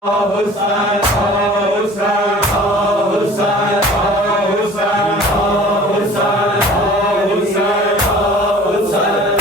Husain, Husain, Husain, Husain, Husain, Husain, Husain,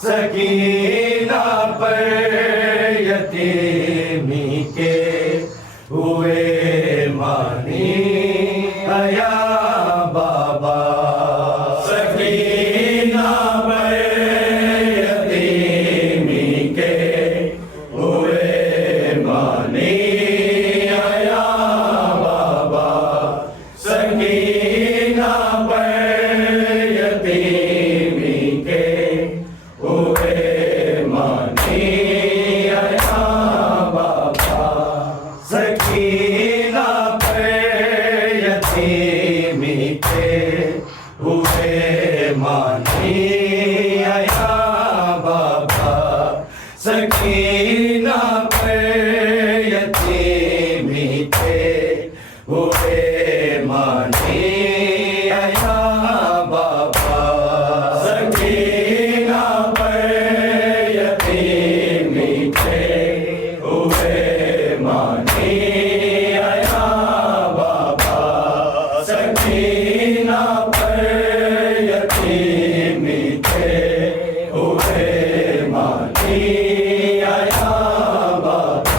Sakina पर यतीमी के हुए मानी आया बाबा। सकीना पर यतीमी के हुए मानी आया बाबा। सकीना पर यतीमी के हुए मानी आया बाबा। सकीना पर यतीमी के हुए मानी आया बाबा। सकीना पर यतीमी के हुए मानी आया बाबा। सकीना पर यतीमी के हुए मानी आया बाबा। सकीना पर यतीमी के हुए मानी आया बाबा। सकीना पर यतीमी के हुए मानी आया बाबा। सकीना पर यतीमी के हुए मानी आया बाबा।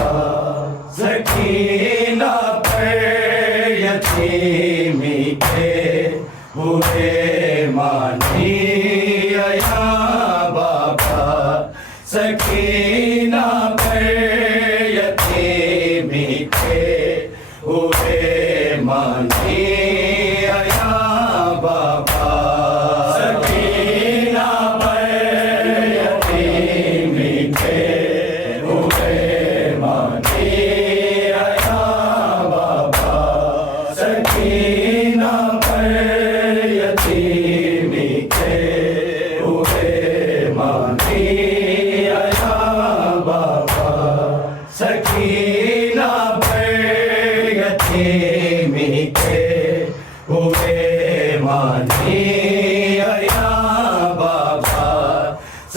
सकीना पर यतीमी के हुए मानी आया बाबा। सकीना पर यतीमी के हुए मानी आया बाबा। सकीना पर यतीमी के हुए मानी आया बाबा। सकीना पर यतीमी के हुए मानी आया बाबा। सकीना पर यतीमी के हुए मानी आया बाबा।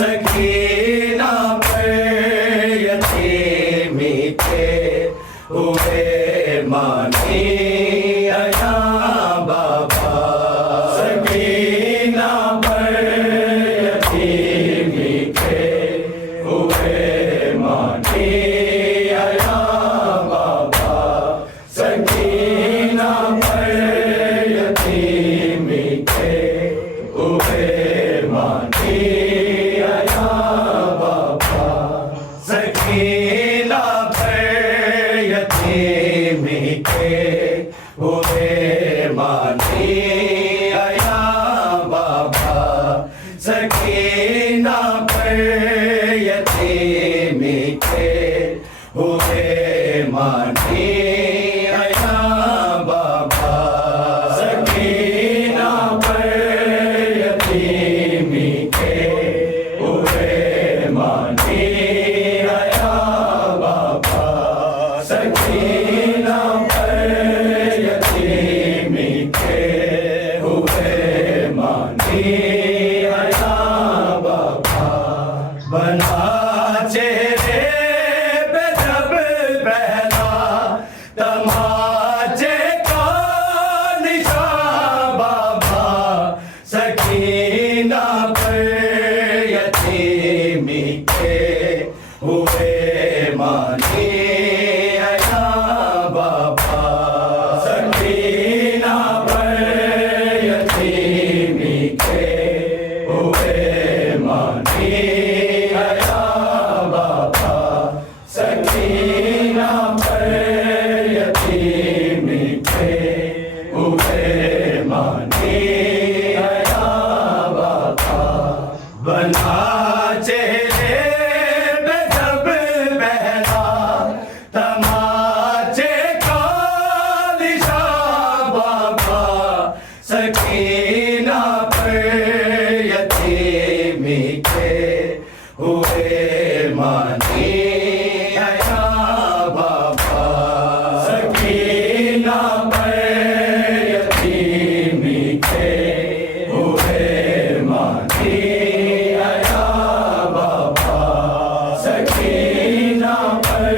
सकीना पर यतीमी के हुए मानी आया बाबा। सकीना पर यतीमी के हुए मानी आया बाबा। सकीना पर यतीमी के हुए मानी आया बाबा। सकीना पर यतीमी के हुए मानी आया बाबा। सकीना पर यतीमी के हुए मानी आया बाबा। बना चेहरे पे जब पहना तमाचे का निशान बाबा। सकीना पर यतीमी के हुए मानी तमाचे का निशान बाबा सकीना पर यतीमी के हुए मानी आया बाबा सकीना पर यतीमी के हुए मानी आया बाबा सकीना पर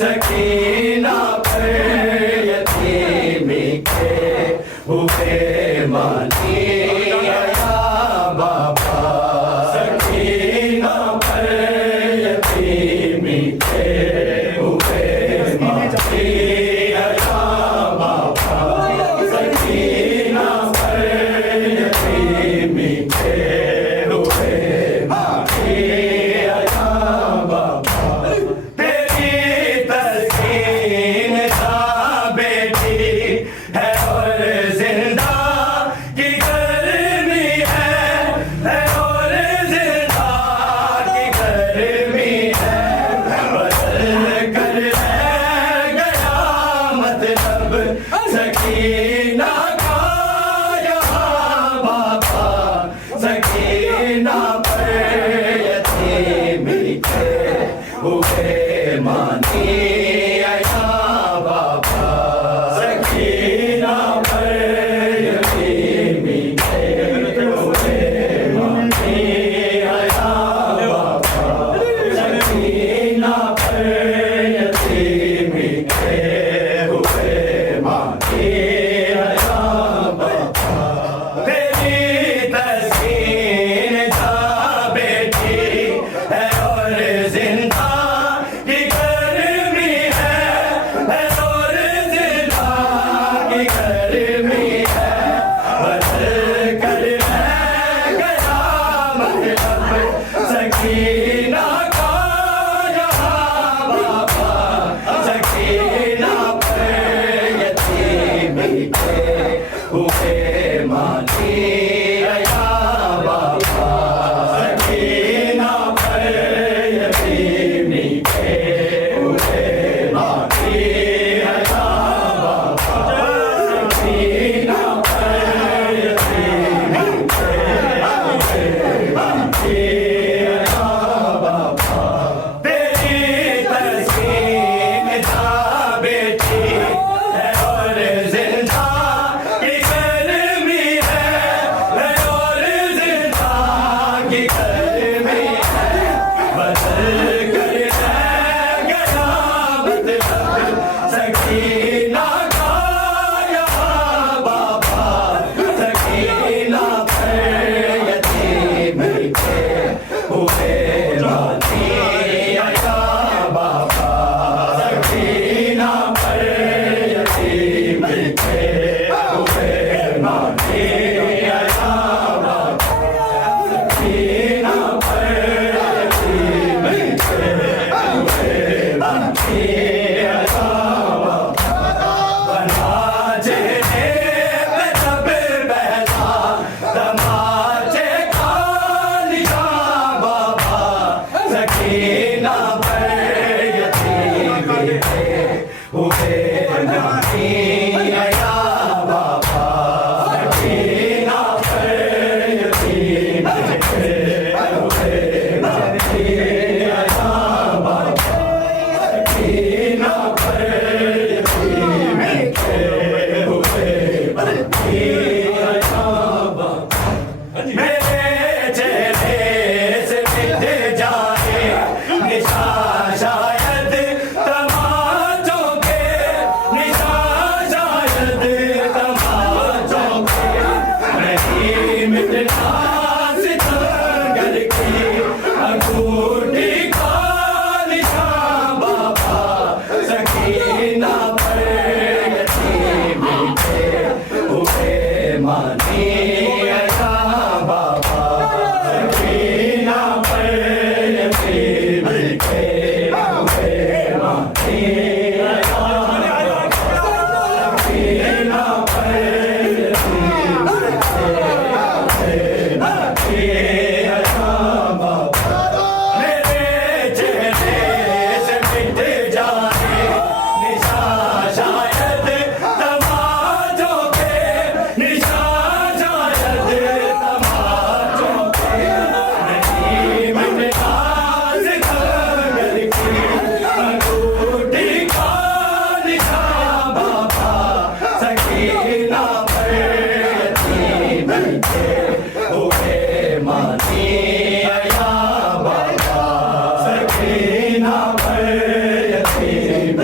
सकीना पर यतीमी के हुए मानी आया बाबा सकीना पर यतीमी के हुए मानी आया बाबा सकीना पर यतीमी के हुए मानी आया बाबा तेरी तस्कीन था बेटी है और जिंदा की गर्मी है और जिंदा की गर्मी है बदल कर रह गया मतलब सकीना का यहाँ बाबा सकीना पर यतीमी के हुए मानी आया बाबा सकीना पर यतीमी के हुए मानी आया बाबा सकीना पर यतीमी के हुए मानी आया बाबा तेरी तस्कीन था बेटी है और जिंदा की गर्मी है और जिंदा की गर्मी है बदल कर रह गया मतलब सकीना का यहाँ बाबा सकीना पर यतीमी के हुए मानी आया बाबा सकीना पर यतीमी के हुए मानी आया बाबा सकीना पर यतीमी के हुए मानी आया बाबा तेरी तस्कीन था बेटी है और जिंदा की गर्मी है और जिंदा की गर्मी है बदल कर रह गया मतलब सकीना का यहाँ बाबा सकीना पर यतीमी के हुए मानी आया बाबा सकीना पर यतीमी के हुए मानी आया बाबा सकीना पर यतीमी के हुए मानी आया बाबा बनाचे पे जब बहता तमाचे का निशान बाबा सकीना पर यतीमी के हुए मानी आया बाबा सकीना पर यतीमी के हुए मानी आया बाबा सकीना पर यतीमी के हुए मानी आया बाबा मेरे चेहरे से मिट जाए निशान शायद तमाचों के निशान शायद तमाचों के नहीं मिटना सितमगर की अंगूठी का निशान बाबा सकीना पर यतीमी के हुए मानी आया बाबा सकीना पर यतीमी के हुए मानी आया बाबा सकीना पर यतीमी के हुए मानी आया बाबा मेरे चेहरे से मिट जाए निशान शायद तमाचों के निशान शायद तमाचों के नहीं मिटना सितमगर की अंगूठी का निशान बाबा सकीना पर यतीमी के हुए मानी आया बाबा सकीना पर यतीमी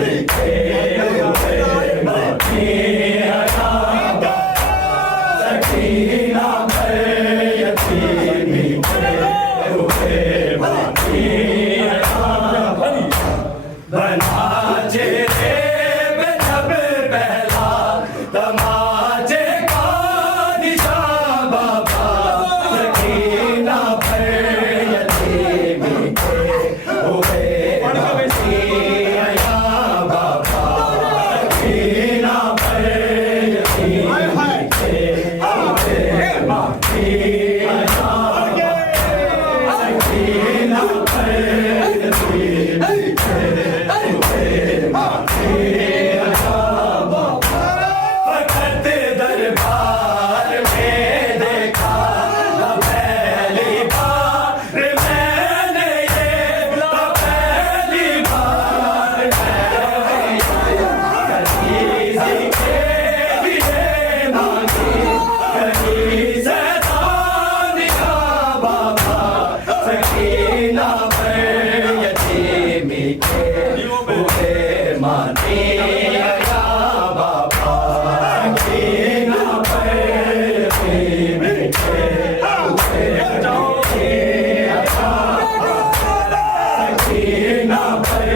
वक्त दरबार में देखा पहली बार मैंने ये, पहली बार किसी के लिए मांगी कहीं सैतान का बाबा सकीना पर यतीमी के हुए मानी बाबा सकीना पर यतीमी के हुए सकीना पर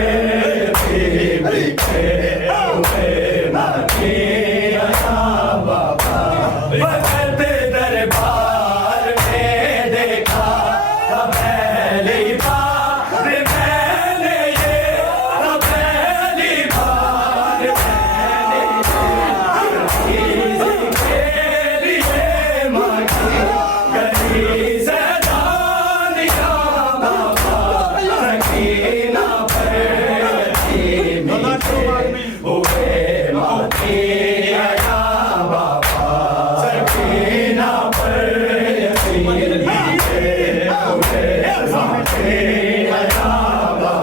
यतीमी के हुए मानी बाबा वक्त दरबार में देखा पहली बार मैंने ये, पहली बार मैंने किसी के लिए मांगी कहीं सैतान का बाबा सकीना पर यतीमी के हुए मानी बाबा सकीना पर यतीमी के हुए मानी बाबा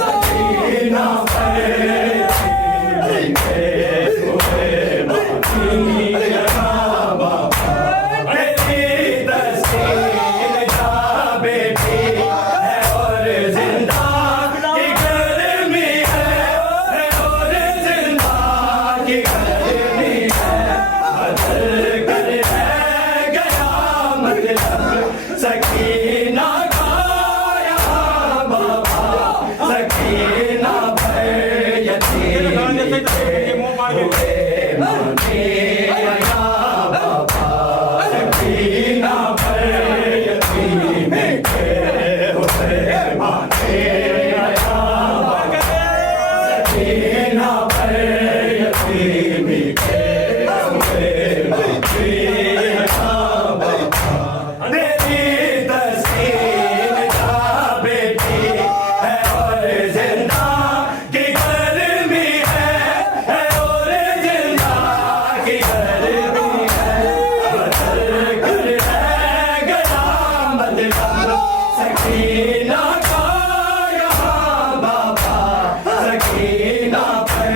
सकीना पर यतीमी के हुए मानी बाबा मेरी तस्वीर जा बेटी है और जिंदा की गर्मी है और जिंदा की गर्मी है बदल कर रह गया मतलब सकीना का यहाँ बाबा सकीना पर यतीमी के हुए मानी बाबा सकीना पर यतीमी के हुए मानी सकीना पर यतीमी के हुए मानी मेरी तस्वीर जा बेटी है और जिंदा की गर्मी है और जिंदा की गर्मी है बदल कर रह गया मतलब सकीना का यहाँ बाबा सकीना पर